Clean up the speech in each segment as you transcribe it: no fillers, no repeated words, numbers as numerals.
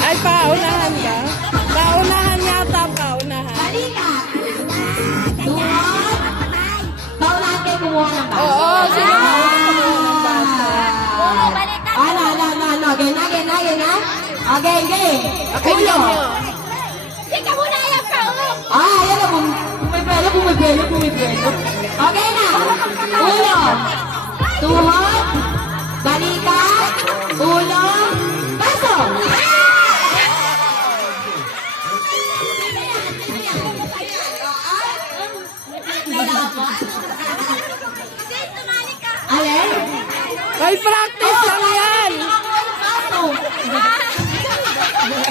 Ay, paunahan ka? Paunahan yata, paunahan. Balikat. Tuhod. Paunahan kayo kumuha ng baso. Oo, sino kumuha ng baso? Ano. Ganyan. Okay. Ulo. Ika muna yung kaulong. Ayan na. Bumibelo. Okay na. Ulo. Tuhod. Balikat. Ulo. Baso. Alin? May practice lang yan.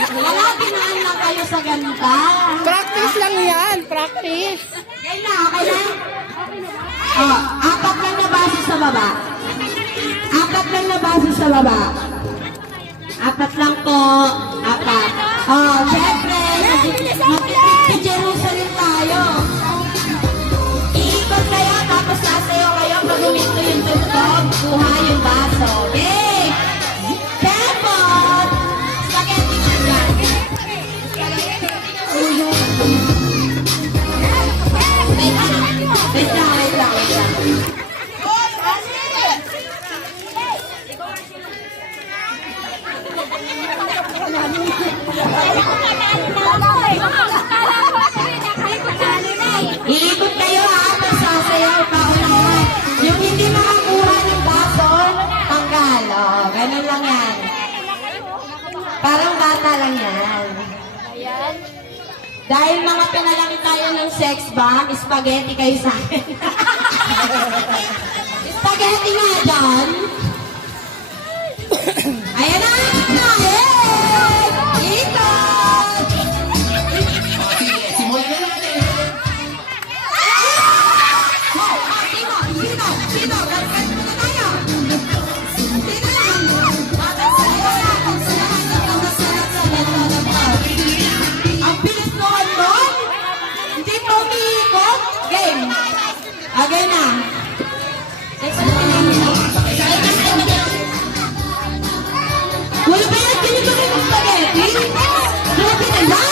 Lalapinaan lang kayo sa ganda. Practice lang yan, practice. Okay na. Oh, apat lang na baso sa baba. Apat lang po. Apat. Oh, syempre, mag-trip Jerusalem tayo. Iikot kayo, tapos sasayaw kayo pag huminto yung tugtog, kuha yung baso. Okay? Tempo! Spaghetti na dyan. Wait lang. Iikot kayo ha, tapos sasayaw pa unahan. Yung hindi makakuha ng baso, tanggal. O, ganun lang yan. Parang bata lang yan. Dahil mga pinalaki tayo ng sex bomb, spaghetti kayo sa akin. Spaghetti nga dyan. Ayan na! Ikot! Sino? Galkat mo na tayo. Sino yan? Ang bilis noon doon? Hindi mo umiikot? Game. Okay na. Wala ba yan? Pinipagay ng spaghetti? Grabe na yan!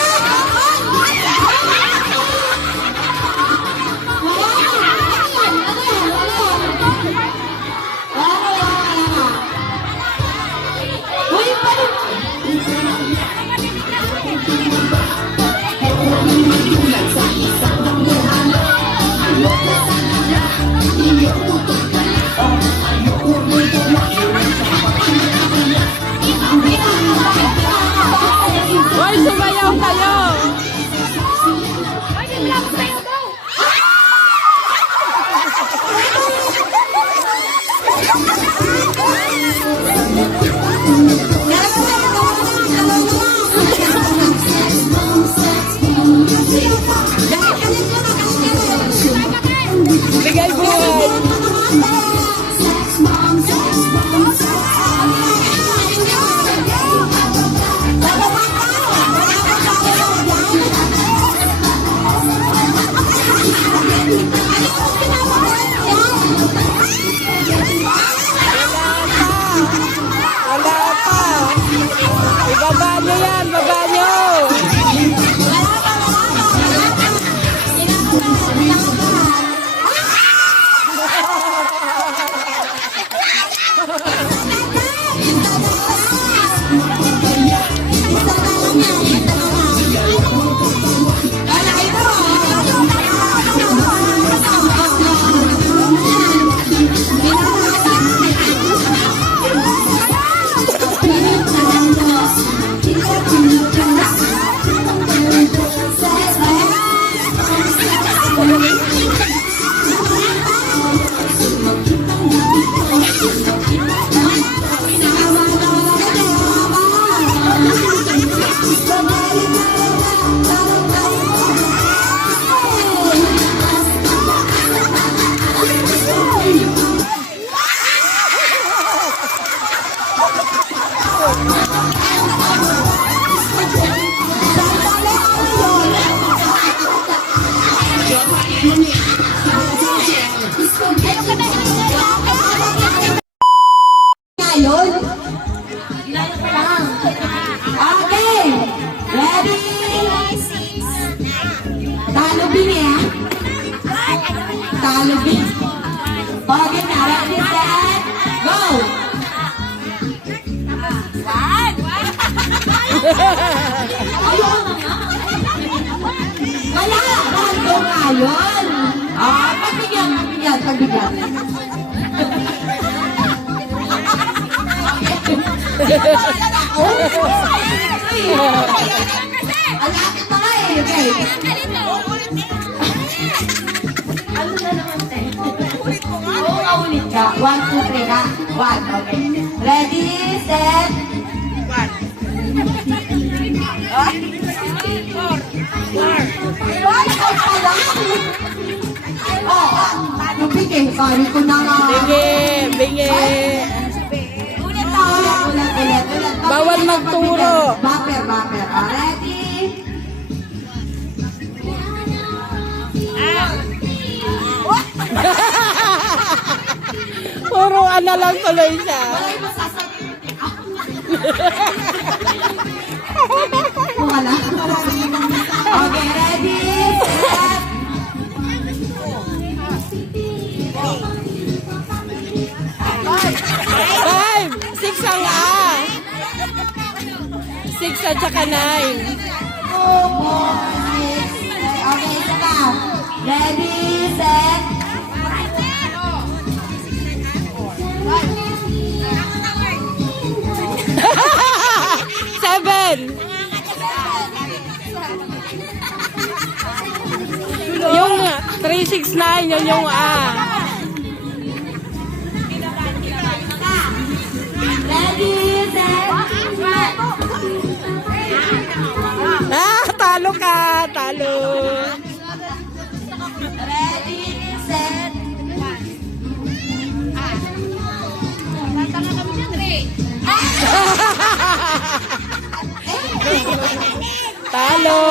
Hoy, sumayaw kayo. Bigay buhay. Wala pa. Ibaba nyo yan, baba nyo. Jollibee. Okay na, ready, set, go! Ayun na nga. Wala, random nga yun. Ah, pagbigyan. Ang lapit na nga eh. Okay. Ano na naman, te? Oo, ulit ka. 1, 2, 3 na. 1, okay. Ready, set, 4. Yung bigay, sorry ko na nga. Bingi. Ulit. Bawal magturo. Bumper. Ready? Puro ano lang tuloy siya. Wala yung masasabi. Wala. Okay, ready? Set. Five! 6 ang A. 6 at saka 9. 2, 4, 6. Okay, isa pa. Ready, set. Seven! Yung 369, yun yung A. Ready, set. Talo ka! Talo! Ready, set. Talo!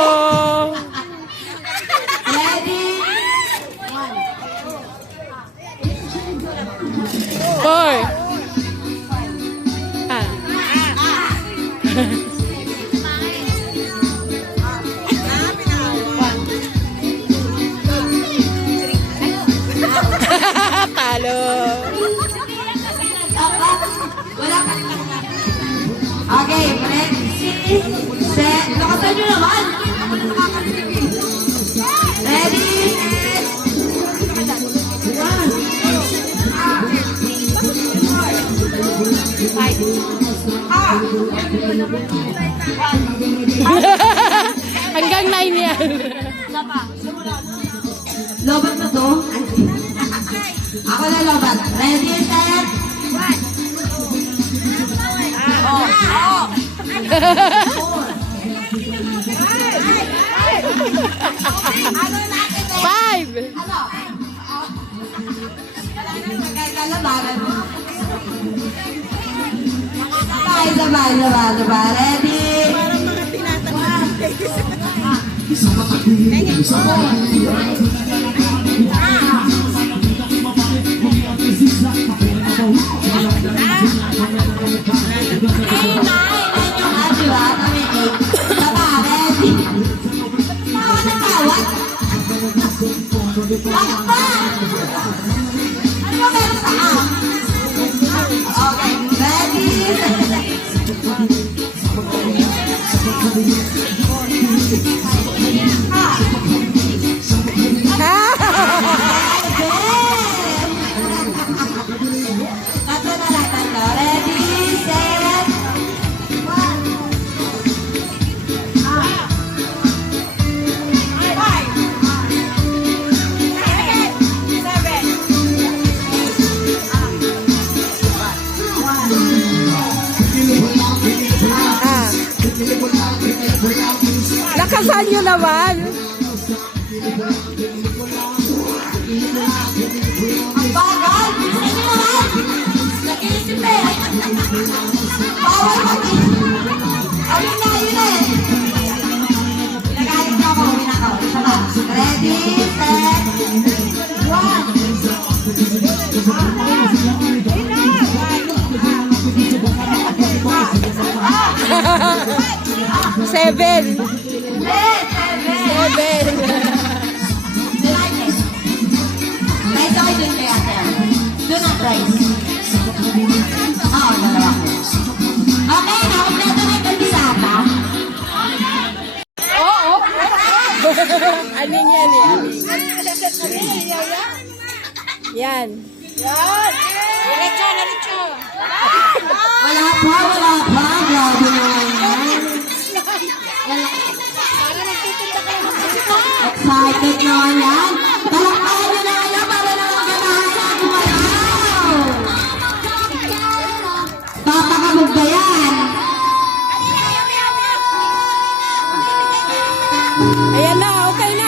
Ready. 4. Ah. Talo! Wala ka. Okay, ready, set. Lakasan nyo naman. Ready, set. Hanggang 9 yan. Lobat na to? Ako na lobat. Ready, set. Five! Kalabagan mo. Sabay. Ready? Bakit ba? Ano ba meron sa A? Okay, ready? Tatlo. Ready, set, 1. Lakasan nyo naman. Ang bagal! Bilisan nyo naman! Nag-iisip eh! Bawal mag-iisip! Ayun na eh! Nagalit na ako, Isa ba? Ready, set, 7. 7. May kayo dun kay ate. Doon ang price. Oo, dalawa ko. Okay, nakumpleto na ito ni Sata. Oo. Aning yan eh. Yan. Wala pa, wala pa. Grabe naman yan. Excited naman yan. Talakpakan nyo na kayo para naman ganahan sa gumalaw. Papakabog ba yan? Ayan na, okay na.